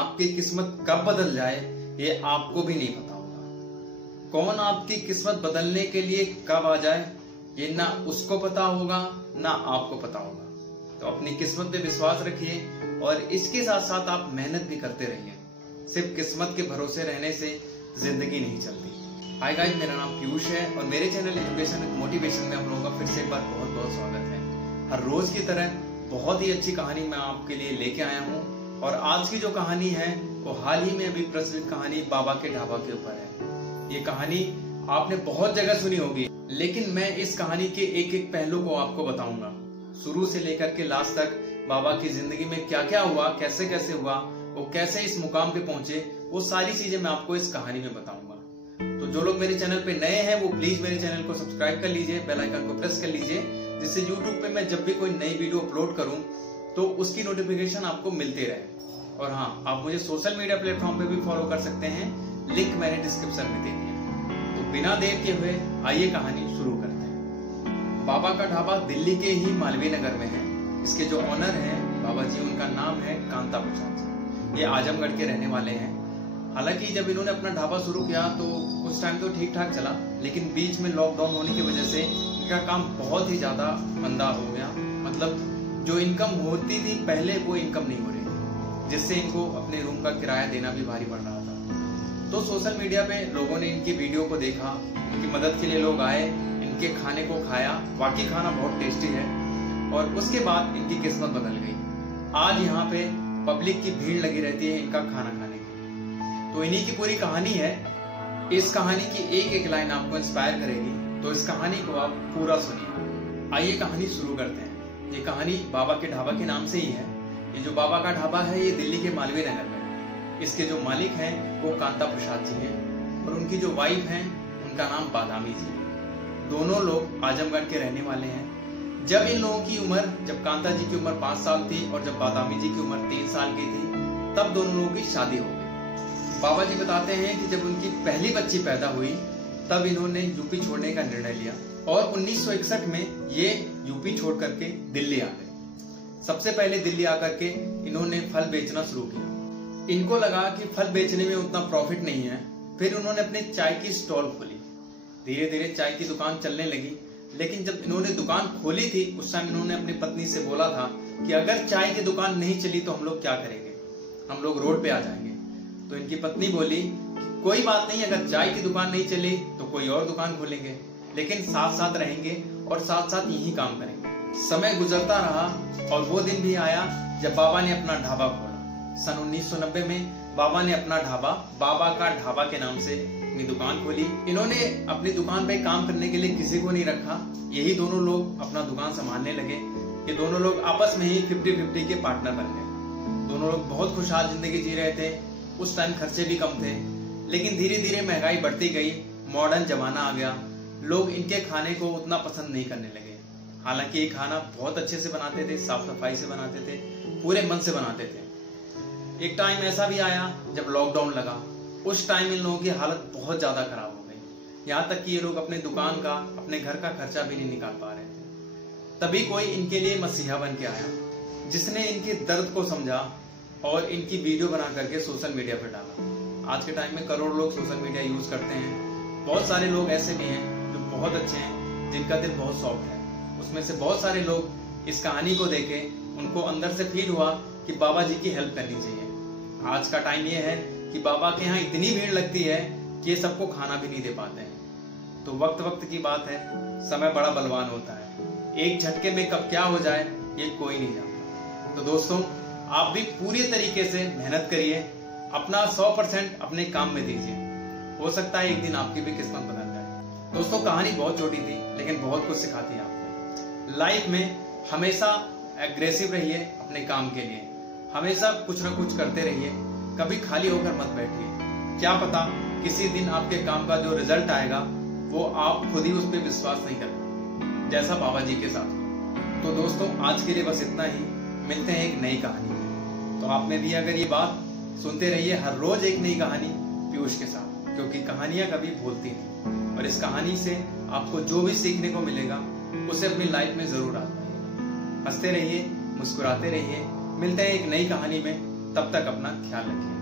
आपकी किस्मत कब बदल जाए ये आपको भी नहीं पता होगा। कौन आपकी किस्मत बदलने के लिए कब आ जाए ये ना उसको पता होगा ना आपको पता होगा। तो अपनी किस्मत पे विश्वास रखिए और इसके साथ साथ आप मेहनत भी करते रहिए। सिर्फ किस्मत के भरोसे रहने से जिंदगी नहीं चलती। हाय गाइस, मेरा नाम पीयूष है और मेरे चैनल एजुकेशन मोटिवेशन में आप लोगों का फिर से एक बार बहुत बहुत स्वागत है। हर रोज की तरह बहुत ही अच्छी कहानी मैं आपके लिए लेके आया हूँ और आज की जो कहानी है वो हाल ही में अभी प्रचलित कहानी बाबा के ढाबा के ऊपर है। ये कहानी आपने बहुत जगह सुनी होगी, लेकिन मैं इस कहानी के एक एक पहलू को आपको बताऊंगा, शुरू से लेकर के लास्ट तक। बाबा की जिंदगी में क्या क्या हुआ, कैसे कैसे हुआ, वो कैसे इस मुकाम पे पहुंचे, वो सारी चीजें मैं आपको इस कहानी में बताऊंगा। तो जो लोग मेरे चैनल पे नए हैं वो प्लीज मेरे चैनल को सब्सक्राइब कर लीजिए, बेल आइकन को प्रेस कर लीजिए, जिससे यूट्यूब पे मैं जब भी कोई नई वीडियो अपलोड करूं तो उसकी नोटिफिकेशन आपको मिलती रहे। और हाँ, आप मुझे सोशल मीडिया प्लेटफॉर्म पे भी फॉलो कर सकते हैं, लिंक मैंने डिस्क्रिप्शन में दे दिया। तो बिना देर के हुए आइए कहानी शुरू करते हैं। बाबा का ढाबा दिल्ली के ही मालवीय नगर में है। इसके जो ऑनर हैं बाबा जी, उनका नाम है कांता प्रसाद जी। ये आजमगढ़ के रहने वाले हैं। हालांकि जब इन्होंने अपना ढाबा शुरू किया तो उस टाइम तो ठीक ठाक चला, लेकिन बीच में लॉकडाउन होने की वजह से इनका काम बहुत ही ज्यादा मंदा हो गया। मतलब जो इनकम होती थी पहले वो इनकम नहीं हो रही थी, जिससे इनको अपने रूम का किराया देना भी भारी पड़ रहा था। तो सोशल मीडिया पे लोगों ने इनकी वीडियो को देखा, इनकी मदद के लिए लोग आए, इनके खाने को खाया। वाकई खाना बहुत टेस्टी है और उसके बाद इनकी किस्मत बदल गई। आज यहाँ पे पब्लिक की भीड़ लगी रहती है इनका खाना खाने की। तो इन्हीं की पूरी कहानी है। इस कहानी की एक एक लाइन आपको इंस्पायर करेगी, तो इस कहानी को आप पूरा सुनिए। आइए कहानी शुरू करते हैं। ये कहानी बाबा के ढाबा के नाम से ही है। ये जो बाबा का ढाबा है ये दिल्ली के मालवीय नगर में है। इसके जो मालिक हैं वो कांता प्रसाद जी हैं और उनकी जो वाइफ हैं उनका नाम बादामी जी है। दोनों लोग आजमगढ़ के रहने वाले हैं। जब इन लोगों की उम्र, जब कांता जी की उम्र 5 साल थी और जब बादामी जी की उम्र 3 साल की थी, तब दोनों लोगों की शादी हो गई। बाबा जी बताते हैं कि जब उनकी पहली बच्ची पैदा हुई तब इन्होंने यूपी छोड़ने का निर्णय लिया और 1961 में ये यूपी छोड़ करके दिल्ली आ गए। सबसे पहले दिल्ली आकर के इन्होंने फल बेचना शुरू किया। इनको लगा कि फल बेचने में उतना प्रॉफिट नहीं है। फिर उन्होंने अपने चाय की स्टॉल खोली। धीरे धीरे चाय की दुकान चलने लगी। लेकिन जब इन्होंने दुकान खोली थी उस टाइम इन्होंने अपनी पत्नी से बोला था कि अगर चाय की दुकान नहीं चली तो हम लोग क्या करेंगे, हम लोग रोड पे आ जाएंगे। तो इनकी पत्नी बोली कोई बात नहीं, अगर चाय की दुकान नहीं चली तो कोई और दुकान खोलेंगे, लेकिन साथ साथ रहेंगे और साथ साथ यही काम करेंगे। समय गुजरता रहा और वो दिन भी आया जब बाबा ने अपना ढाबा खोला। सन 1990 में बाबा ने अपना ढाबा बाबा का ढाबा के नाम से अपनी दुकान खोली। इन्होंने अपनी दुकान पे काम करने के लिए किसी को नहीं रखा। यही दोनों लोग अपना दुकान संभालने लगे। ये दोनों लोग आपस में ही 50-50 के पार्टनर बन गए। दोनों लोग बहुत खुशहाल जिंदगी जी रहे थे। उस टाइम खर्चे भी कम थे, लेकिन धीरे धीरे महंगाई बढ़ती गई, मॉडर्न जमाना आ गया। लोग इनके खाने को उतना पसंद नहीं करने लगे। हालांकि ये खाना बहुत अच्छे से बनाते थे, साफ सफाई से बनाते थे, पूरे मन से बनाते थे। एक टाइम ऐसा भी आया जब लॉकडाउन लगा। उस टाइम इन लोगों की हालत बहुत ज्यादा खराब हो गई, यहाँ तक कि ये लोग अपने दुकान का, अपने घर का खर्चा भी नहीं निकाल पा रहे थे। तभी कोई इनके लिए मसीहा बन के आया, जिसने इनके दर्द को समझा और इनकी वीडियो बना करके सोशल मीडिया पर डाला। आज के टाइम में करोड़ों लोग सोशल मीडिया यूज करते हैं। बहुत सारे लोग ऐसे भी हैं जो बहुत अच्छे हैं, जिनका दिल बहुत सॉफ्ट है। उसमें से बहुत सारे लोग इस कहानी को देखे, उनको अंदर से फील हुआ कि बाबा जी की हेल्प करनी चाहिए। आज का टाइम ये है कि बाबा के यहाँ इतनी भीड़ लगती है कि ये सबको खाना भी नहीं दे पाते हैं। तो वक्त वक्त की बात है, समय बड़ा बलवान होता है। एक झटके में कब क्या हो जाए ये कोई नहीं जानता। तो दोस्तों, आप भी पूरी तरीके से मेहनत करिए, अपना 100% अपने काम में दीजिए। हो सकता है एक दिन आपकी भी किस्मत बदल जाए। दोस्तों, कहानी बहुत छोटी थी लेकिन बहुत कुछ सिखाती है आपको। लाइफ में हमेशा एग्रेसिव रहिए अपने काम के लिए, हमेशा कुछ ना कुछ करते रहिए, कभी खाली होकर मत बैठिए। क्या पता किसी दिन आपके काम का जो रिजल्ट आएगा वो आप खुद ही उस पर विश्वास नहीं कर पाएंगे, जैसा बाबा जी के साथ। तो दोस्तों, आज के लिए बस इतना ही। मिलते हैं एक नई कहानी में। तो आपने भी अगर ये बात सुनते रहिए, हर रोज एक नई कहानी पीयूष के साथ, क्योंकि कहानियां कभी भूलती नहीं। और इस कहानी से आपको जो भी सीखने को मिलेगा उसे अपनी लाइफ में जरूर आजमाइए। हंसते रहिए, मुस्कुराते रहिए। मिलते हैं एक नई कहानी में। तब तक अपना ख्याल रखिए।